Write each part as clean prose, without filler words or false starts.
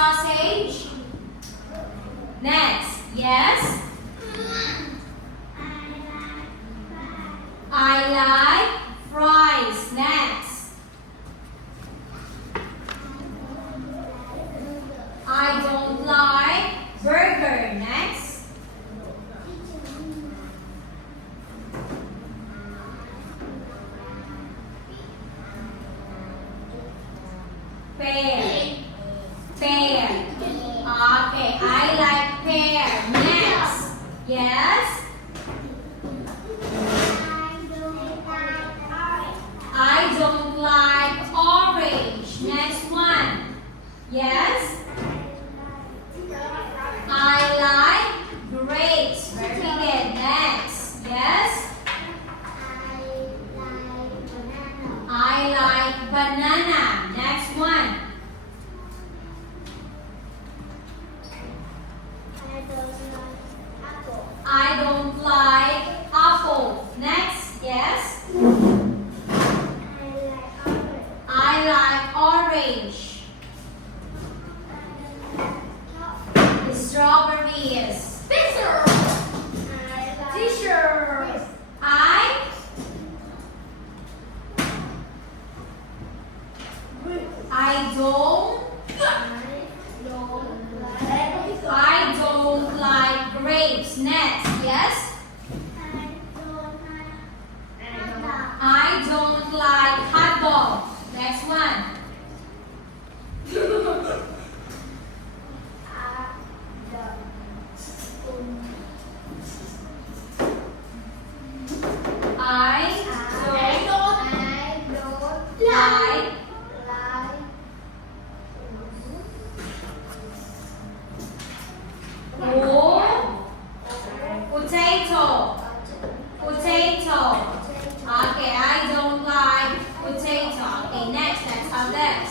sausage. Next, yes. I like fries. Next. I don't like burger. Next. Pear. Pear. Okay, I like pear. Next. Yes. I don't like orange. Next one. Yes. I like grapes. Very good. Next. Yes. I like banana. Next one. I don't like apple. Next. Yes. I like orange. The strawberries. Teacher. I don't like grapes. Next, yes? I don't like hot dog. Next one. I don't like potato. Potato. Okay, I don't like potato. Okay, next, let's have this.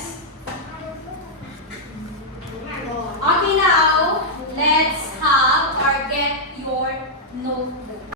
Okay, now let's